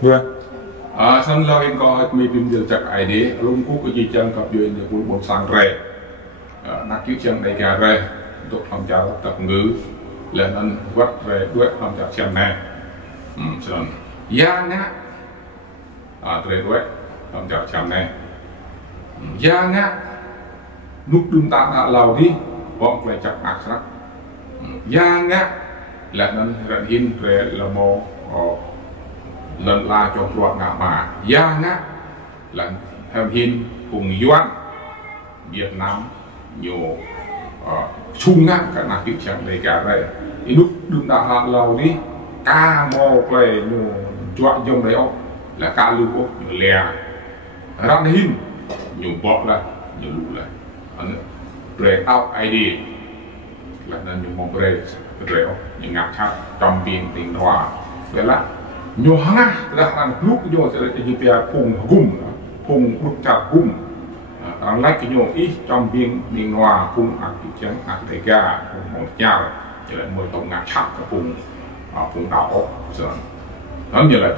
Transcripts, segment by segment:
vâng sân lo em coi mi phim giờ chắc ai đấy luôn cú cái gì chân cặp duyên để vui buồn sang rè nát cứu chân đầy gà rè tục làm chào tập ngữ lên anh quát rè đuổi làm chào chân này sân ya nhá rè đuổi làm chào chân này ya nhá lúc đun tạm hạ lầu đi bọn lại chặt ác sắc ya nhá lên anh rèn hin rè là mò lần la cho ruột ngã mà ya nhá lần tham hin cùng yuan Việt Nam nhiều chung ngã cả năng kỹ chẳng đầy cả đây lúc đừng đặt hàng lầu đi ca mò về nhiều chọn dòng đấy ông là ca lưu nhiều lè răng hin nhiều bọt là nhiều lũ là break out ID là nên nhiều mong break những ngã khác trong tiền tình hòa vậy là nhiều hăng là hàng lúc nhiều sẽ là những cái phùng bút chặt gum lấy cái nhiều ít trong biên hòa phùng ác kỹ chén ác đại ga phùng một nhà chỉ là 10 tổng ngã chắc cái phùng đảo rồi nó như là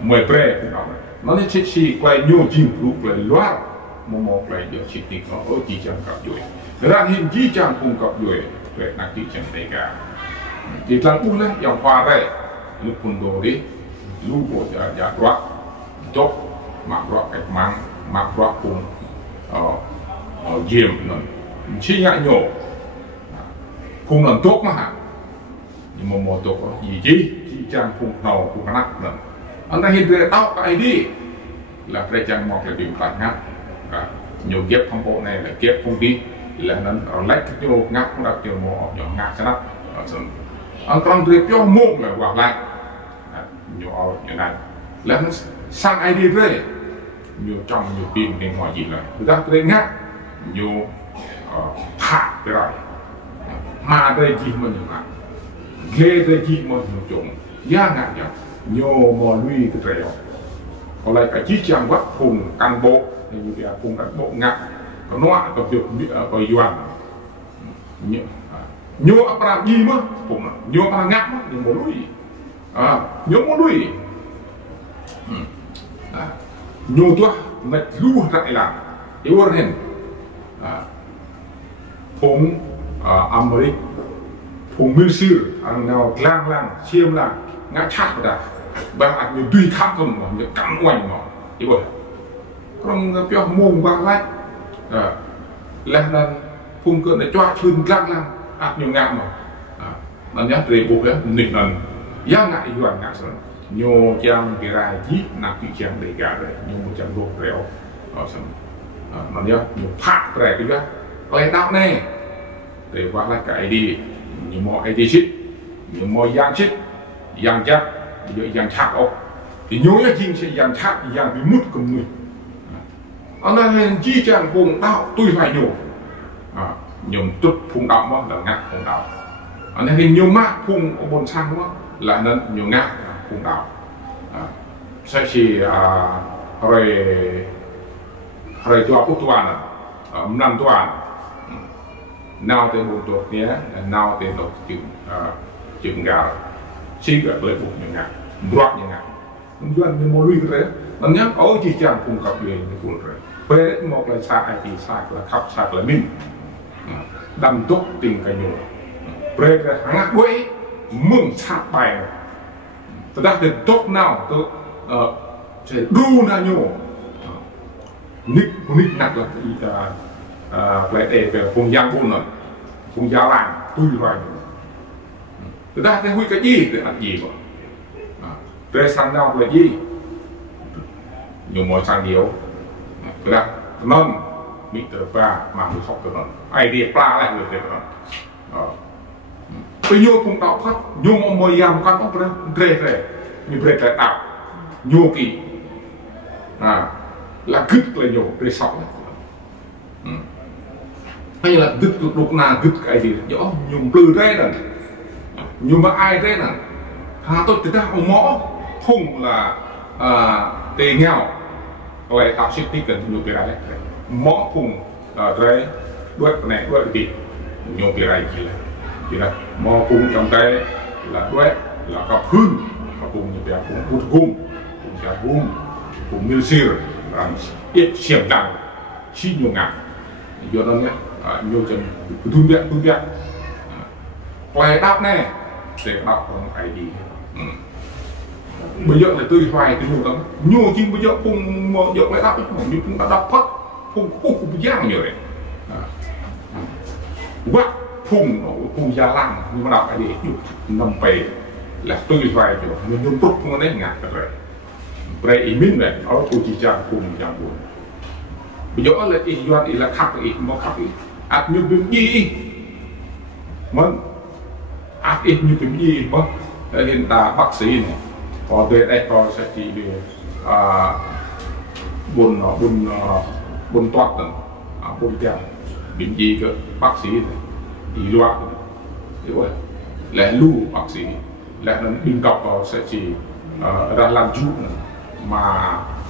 10 pre phùng đảo nó nên chết xì quay nhiều chim lúc lại loát một lại được chỉ tình nó ở chỉ chẳng cặp đuổi ra hiện chỉ chẳng phùng cặp đuổi về ác kỹ chén đại ga thì thằng u lên dòng hoa đây lúc phùng đồ đi lu bộ giả đoạt chốt mặc đoạt cách mang mặc đoạt cùng diềm rồi chi ngại nhổ cùng làm tốt mà hả nhưng mà tốt gì chi trang cùng đầu cùng nát rồi anh ta hiện về tao cái đi là phải trang một cái điểm phản ngắt nhiều ghép không bộ này là ghép không đi là nó lấy cái nhổ ngắt cũng là kiểu mỏ nhỏ ngắt cho nó anh còn việc cho mồm là quả lại nhiều như này là nó sang ID về nhiều trong nhiều pin bên ngoài gì là người ta lên ngắt nhiều thả cái rồi mà đây chỉ mà nhiều ngắt ghê đây chỉ mà nhiều chỗ giá ngắt nhiều mò lui cái rèo còn lại cái chiếc trang quát phùng căn bộ như vậy phùng căn bộ ngắt có nọ có việc có yuan nhiều apa gì mà phùng nhiều apa ngắt mà nhiều mò lui nhớ món đuôi nhiều tua mệt lưu lại là yếu hơn phùng Amerik phùng Mỹ sư ăn nào lang chiêm là ngã chặt ra bằng ảnh nhiều tùy tháp không mà nhiều cắn quanh mà yếu rồi còn cái mồm vang lách là phùng cỡ này cho chun lang ăn nhiều ngạn mà nó nhát về buộc đấy nịnh lần yang ngại yuan ngại rồi nhiều trang cái rai chí nạp cái trang đầy cả rồi nhiều một trang đồ rèo ở sân nó nhớ nhiều phát rẻ cái đó cái đạo này để qua lại cái ID nhiều mọi ID chip nhiều mọi yang chip yang chắc nhiều yang chắc ông thì nhiều cái chim sẽ yang chắc yang bị mút cùng người anh là chi trang vùng đạo tôi phải nhiều nhiều chút phùng đạo mà là ngắt phùng đạo anh là nhiều mát phùng ở bồn sang quá là nên nhiều ngắt phùng đạo sẽ chỉ rồi cho quốc toàn năm toàn nào tên bộ tuột nhé nào tên độc chừng gạo chỉ cả lời buộc nhiều ngắt đoạt nhiều ngắt dân như mô lưu thế nó nhắc ôi chỉ chẳng phùng cặp về như cuốn rồi về một là sai thì sai là khắp sai là mình đâm tốt tình cái nhổ về cái hàng ngắt quấy mừng sát bài tôi đã được tốt nào tôi sẽ đu ra nhổ nít nặng là lại để vùng giang buôn rồi vùng giang làng tôi rồi tôi đã thấy huy cái gì để làm gì mà về sang đâu là gì nhiều mồi sang nhiều tôi đã nâng bị tờ ba mà tôi sọc tờ nâng ai đi pla lại được thế đó bây giờ cũng đọc hết nhiều mồi giang con có rê như rê cái tạo nhiều kỳ là cứt là nhiều rê sọc hay là cứt đục nào cứt cái gì rõ nhiều từ rê này nhiều mà ai rê này tôi tự ra ông mõ không là tề nghèo rồi tạo sức tích cần nhiều cái này mõ cùng đấy đuôi này đuôi thì nhiều cái này chỉ là mõ cùng trong tay là đuôi là cặp hương và cùng như vậy cũng hút gum cùng cha vùng Milsir ít xiêm đằng chi nhiều ngàn do đó nhé nhiều chân thun viện quay đáp này để đọc bằng cái gì bây giờ là tôi hoài cái nhiều lắm nhiều chim bây giờ cùng một giờ lại đáp mình cũng đã đọc hết không giang nhiều đấy quá phùng gia lăng nhưng mà đọc cái gì nằm về là tôi hoài kiểu mình nhung tốt không có đấy ngạt rồi về ý minh này nó tôi chỉ chàng cùng chàng buồn bây giờ là ý doan ý là khắc ý mà khắc ý ác như cái gì mà ác ý như cái gì mà hiện tại bác sĩ này có về đây có sẽ chỉ về buồn toát buồn tiền bệnh gì cơ bác sĩ này đi loạn rồi lại lưu bác sĩ lại nó bình cọc vào sẽ chỉ ra làm chút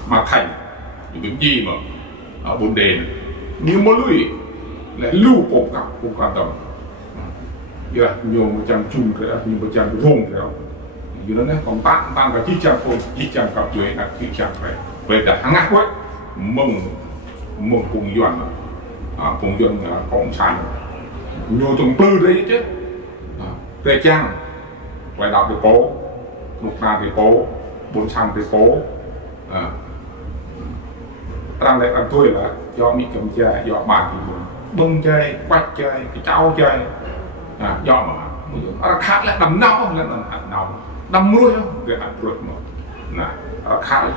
mà thành những cái gì mà buồn đền nhưng mà lui lại lưu cổ cặp cũng quan tâm giờ nhiều một trăm chung cái nhiều một trăm vùng cái như đó còn tan và chi trang cặp dưới là chi trang về cả hàng ngắt quá mừng cùng dọn cộng sản nhiều trong tư đấy chứ về trang quay đọc cái phố lục na cái phố bốn sang cái phố đang lại ăn tôi là do bị cầm chơi do bàn thì bưng chơi quách chơi cái cháu chơi do mà khác lại đầm nâu là ăn nâu đâm nuôi không cái ăn ruột mà khác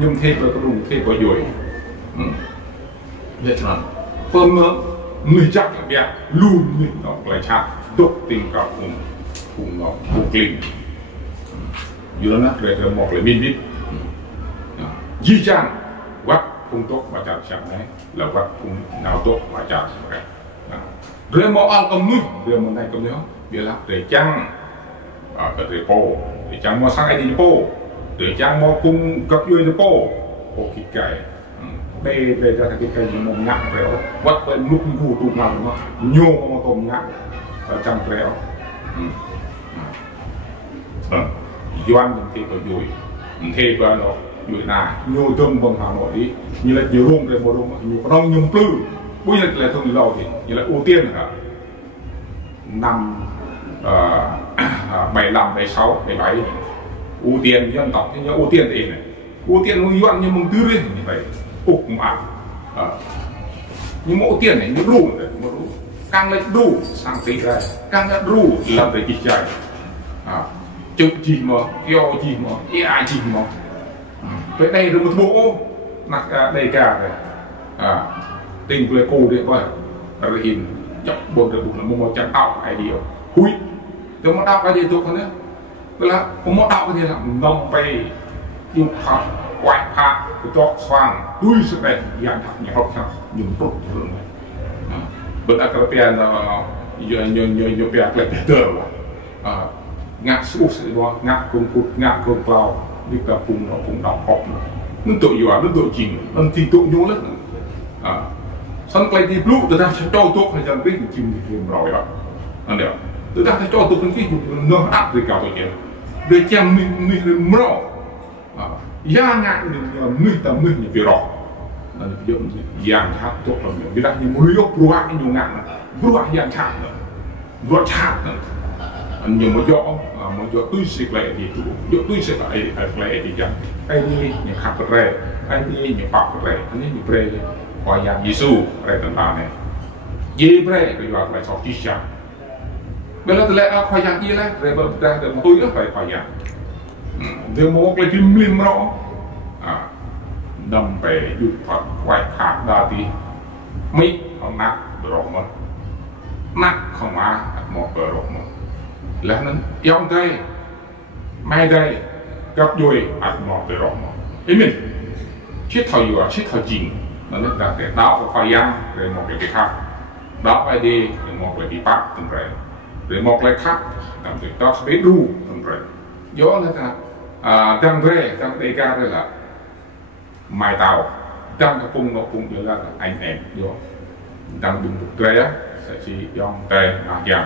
nhưng thêm rồi có đủ thêm có dồi vậy là phương người chắc là biết luôn mình nó lại chắc tốt tình cảm cùng nó cùng kinh dù nó về từ một lại min biết di trang quát không tốt và chặt chẳng đấy là quát không nào tốt và chặt cái rồi một ăn cầm nuôi rồi một này cầm nhớ biết là để chăng ở để po để chăng mua sang ai đi po để chăng mua cung các vui đi po kịch cái đây ra cái gì một ngạn réo bắt với lúc ngủ tụ mà nó nhô một tôm ngạn ở trong réo doan những cái có dùi thế và nó dùi là nhô tôm bằng Hà Nội đi như là nhiều hôm rồi một hôm nhiều con nhung tư bây giờ là thông lâu thì như là ưu tiên là năm 75, 76, 77 ưu tiên dân tộc thì ưu tiên thì này ưu tiên nó doan như mong tư đi như vậy ục mà nhưng mẫu tiền này nó đủ rồi càng lấy đủ sang tỷ ra càng lấy đủ làm để chi chạy chụp gì mà kêu gì mà ai gì mà cái đây là một bộ mặc đầy cả rồi tình về cô đấy coi rồi hình chọc buồn được là một trăm tàu ai điều hui tôi muốn đọc cái gì tôi không biết là có một đọc cái gì là nông bay yêu phật quạt phạt cho xoang đuôi sự này dạng thật nhà học sao dùng tốt hơn bữa nay cái tiền là nhiều việc lại tờ ngạc số sự đó ngạc công cụ ngạc công cloud đi cả cùng đọc học nó tự dọa nó tự chỉnh nó thì tự nhú lắm sân play đi blue từ đang cho tốt hay chẳng biết chìm thì chìm rồi đó anh được từ đang cho tốt cái nó áp từ cả vậy kia để chém mình mỏ gia ngại người tầm người như vậy rồi dụng giang chạm tốt lắm vì đặc như mũi ốc ruột cái nhiều ngạn ruột giang chạm nữa ruột chạm nữa nhiều một chỗ tôi xịt lại thì chỗ tôi xịt lại thì chẳng cái gì những khắp rồi cái gì những bọc rồi cái gì những rồi coi giang Giêsu rồi tận ta này gì rồi bây giờ lại sau chi chạm bây giờ lại coi giang gì đấy rồi bây giờ tôi cũng phải coi giang điều một là kim liên rõ đâm về dục Phật quay khát ra thì mấy không nát rồi mà nát không á một rồi mà là nó giống đây mai đây gặp vui một rồi mà ý mình chết thời chỉnh nó là cái đó phải giang rồi một cái khác đó phải đi rồi một cái đi bắt từng rồi một cái khác làm việc đó sẽ đủ từng rồi do là đang về đang đây ra đây là mai tàu đang cái cung nó cũng như là anh em do đang đừng được rẻ sẽ chỉ dòng tề mà giảm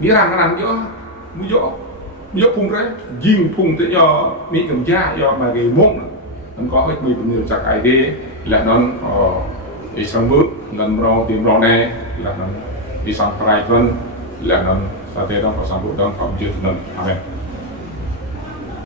nghĩa rằng cái nào nữa mới dỗ nhớ phun đấy dinh phun tới do mỹ cầm da do mà cái mông nó có hết 10 nhiều chặt ai đi là nó đi sang bước lần rau tìm rau này là nó đi sang trái phân là nó sa tế đó có sang bước đó còn chưa thành amen